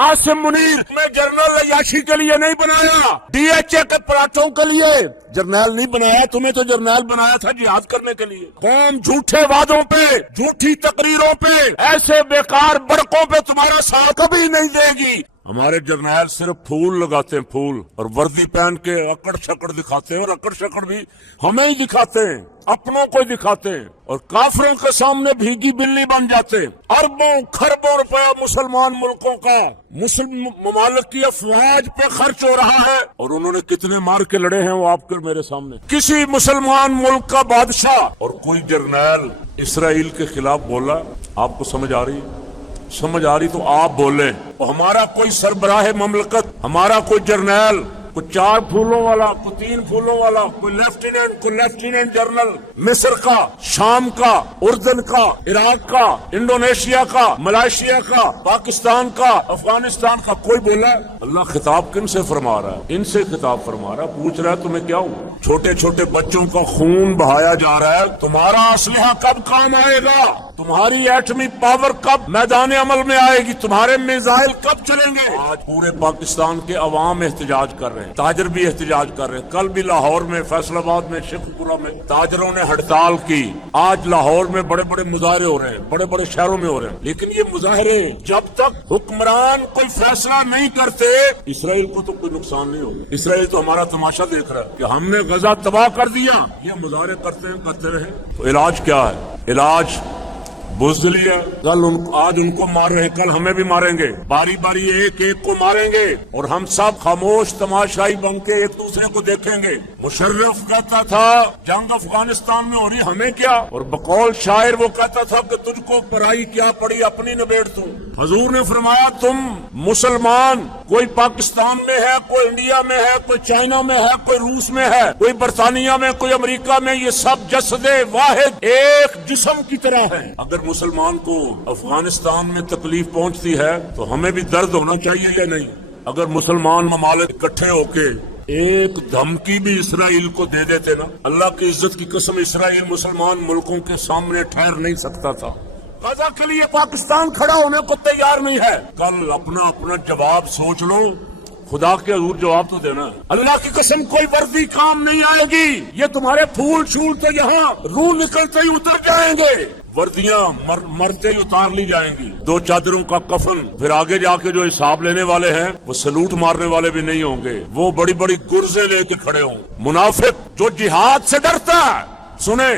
आसिम मुनीर मैं जर्नल अय्याशी के लिए नहीं बनाया, DHA के पराठों के लिए जर्नल नहीं बनाया, तुम्हें तो जर्नल बनाया था जिहाद करने के लिए। कौम झूठे वादों पे, झूठी तकरीरों पे, ऐसे बेकार बड़कों पे तुम्हारा साथ कभी नहीं देगी। हमारे जर्नैल सिर्फ फूल लगाते हैं, फूल, और वर्दी पहन के अकड़ शकड़ दिखाते हैं, और अकड़ शकड़ भी हमें ही दिखाते हैं, अपनों को ही दिखाते हैं, और काफिरों के सामने भीगी बिल्ली बन जाते हैं। अरबों खरबों रुपया मुसलमान मुल्कों का, मुस्लिम ममालिक की अफवाज पे खर्च हो रहा है, और उन्होंने कितने मार के लड़े हैं वो आपके मेरे सामने। किसी मुसलमान मुल्क का बादशाह और कोई जर्नैल इसराइल के खिलाफ बोला, आपको समझ आ रही है? समझ आ रही तो आप बोले। तो हमारा कोई सरबराह ममलकत, हमारा कोई जर्नैल, कोई 4 फूलों वाला, कोई 3 फूलों वाला, कोई लेफ्टिनेंट जनरल मिस्र का, शाम का, उर्दन का, इराक का, इंडोनेशिया का, मलेशिया का, पाकिस्तान का, अफगानिस्तान का, कोई बोला? अल्लाह खिताब किन से फरमा रहा है? इनसे खिताब फरमा रहा है। पूछ रहा है तुम्हें क्या हुआ? छोटे छोटे बच्चों का खून बहाया जा रहा है, तुम्हारा असलहा कब काम आएगा? तुम्हारी एटमी पावर कब मैदान अमल में आएगी? तुम्हारे मिसाइल कब चलेंगे? आज पूरे पाकिस्तान के अवाम एहतजाज कर रहे हैं, ताजर भी एहतजाज कर रहे हैं। कल भी लाहौर में, फैसलाबाद में, शेखपुरा में ताजरों ने हड़ताल की। आज लाहौर में बड़े बड़े मुजाहरे हो रहे हैं, बड़े बड़े शहरों में हो रहे हैं। लेकिन ये मुजाहरे जब तक हुक्मरान कोई फैसला नहीं करते, इसराइल को तो कोई नुकसान नहीं होगा। इसराइल तो हमारा तमाशा देख रहा है कि हमने गजा तबाह कर दिया, ये मुजाहरे करते रहे। तो इलाज क्या है? इलाज बुज़दिली है। आज उनको मार रहे हैं, कल हमें भी मारेंगे, बारी बारी एक एक को मारेंगे, और हम सब खामोश तमाशाई बन के एक दूसरे को देखेंगे। मुशर्रफ कहता था जंग अफगानिस्तान में हो रही, हमें क्या? और बकौल शायर वो कहता था कि तुझको पराई क्या पड़ी, अपनी निबेड़ तू। हुजूर ने फरमाया तुम मुसलमान, कोई पाकिस्तान में है, कोई इंडिया में है, कोई चाइना में है, कोई रूस में है, कोई बरतानिया में, कोई अमेरिका में, ये सब जसदे वाहिद एक जिस्म की तरह है। अगर मुसलमान को अफगानिस्तान में तकलीफ पहुंचती है तो हमें भी दर्द होना चाहिए या नहीं? अगर मुसलमान ममालिक इकट्ठे होके एक धमकी भी इसराइल को दे देते ना, अल्लाह की इज्जत की कसम, इसराइल मुसलमान मुल्कों के सामने ठहर नहीं सकता था। गजा के लिए पाकिस्तान खड़ा होने को तैयार नहीं है। कल अपना अपना जवाब सोच लो, खुदा के हजूर जवाब तो देना है। अल्लाह की कसम कोई वर्दी काम नहीं आएगी। ये तुम्हारे फूल शूल तो यहाँ रूह निकलते ही उतर जाएंगे, वर्दियां मरते ही उतार ली जाएंगी। 2 चादरों का कफन, फिर आगे जाके जो हिसाब लेने वाले हैं वो सलूट मारने वाले भी नहीं होंगे, वो बड़ी बड़ी गुर्जे लेके खड़े हों। मुनाफिक जो जिहाद से डरता है, सुने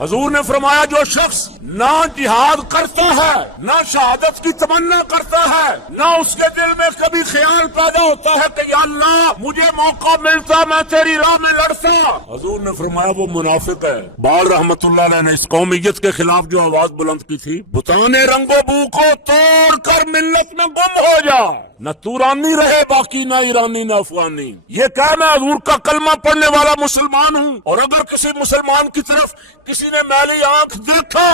हजूर ने फरमाया जो शख्स ना जिहाद करता है, ना शहादत की तमन्ना करता है, ना उसके दिल में कभी ख्याल पैदा होता है कि या अल्लाह मुझे मौका मिलता मैं तेरी राह में लड़ता, हजूर ने फरमाया वो मुनाफिक है। बाल रहमतुल्लाह अलैह ने इस कौमियत के खिलाफ जो आवाज बुलंद की थी, बुताने रंगो बू को तोड़ कर मिल्लत में गुम हो जा, न तूरानी रहे बाकी, न ईरानी न अफगानी। ये क्या मैं हजूर का कलमा पढ़ने वाला मुसलमान हूँ, और अगर किसी मुसलमान की तरफ किसी ने मैली आंख देखा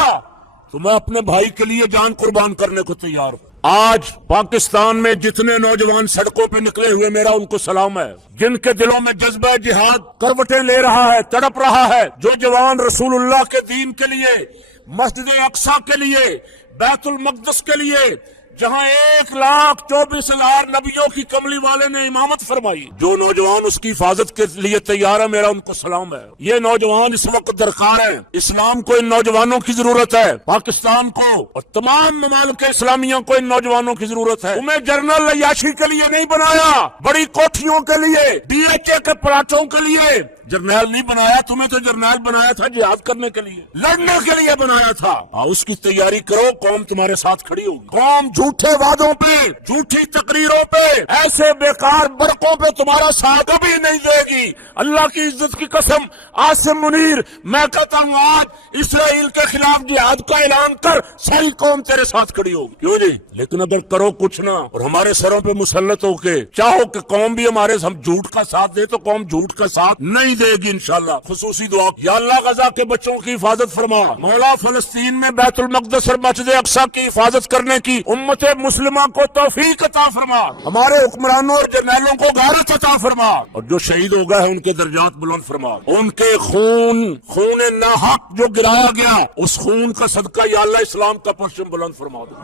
तो मैं अपने भाई के लिए जान कुर्बान करने को तैयार हूँ। आज पाकिस्तान में जितने नौजवान सड़कों पे निकले हुए, मेरा उनको सलाम है। जिनके दिलों में जज्बा जिहाद करवटें ले रहा है, तड़प रहा है, जो जवान रसूलुल्लाह के दीन के लिए, मस्जिद अक्सा के लिए, बैतुल मक़दस के लिए, जहां 1,24,000 नबियों की कमली वाले ने इमामत फरमाई, जो नौजवान उसकी हिफाजत के लिए तैयार है, मेरा उनको सलाम है। ये नौजवान इस वक्त दरकार है। इस्लाम को इन नौजवानों की जरूरत है, पाकिस्तान को और तमाम ममालिक इस्लामिया को इन नौजवानों की जरूरत है। तुम्हें जर्नल अय्याशी के लिए नहीं बनाया, बड़ी कोठियों के लिए, DHA के पराठों के लिए जर्नैल नहीं बनाया। तुम्हें तो जर्नैल बनाया था जिहाद करने के लिए, लड़ने के लिए बनाया था। उसकी तैयारी करो, कौम तुम्हारे साथ खड़ी होगी। कौम झूठे वादों पे, झूठी तकरीरों पे, ऐसे बेकार बड़कों पे तुम्हारा साथ कभी नहीं देगी। अल्लाह की इज्जत की कसम, आसिम मुनीर मैं कहता हूँ आज इसराइल के खिलाफ जिहाद का ऐलान कर, सारी कौम तेरे साथ खड़ी होगी। क्यों नहीं? लेकिन अगर करो कुछ ना और हमारे सरों पे मुसल्लत होके चाहो कि कौम भी हमारे हम झूठ का साथ दे, तो कौम झूठ का साथ नहीं देगी इंशाल्लाह। खुसूसी दुआ, या अल्लाह गजा के बच्चों की हिफाजत फरमा, मौला फलस्तीन में बैतुल मक़दस और मस्जिद अक्सा की हिफाजत करने की उम्मत मुस्लिमा को तौफीक अता फरमा, हमारे हुक्मरानों और जर्नैलों को गारत अता फरमा, और जो शहीद हो गए हैं उनके दर्जात बुलंद फरमा। उनके खून नाहक जो गिराया गया, उस खून का सदका या अल्लाह इस्लाम का परचम बुलंद फरमा दो।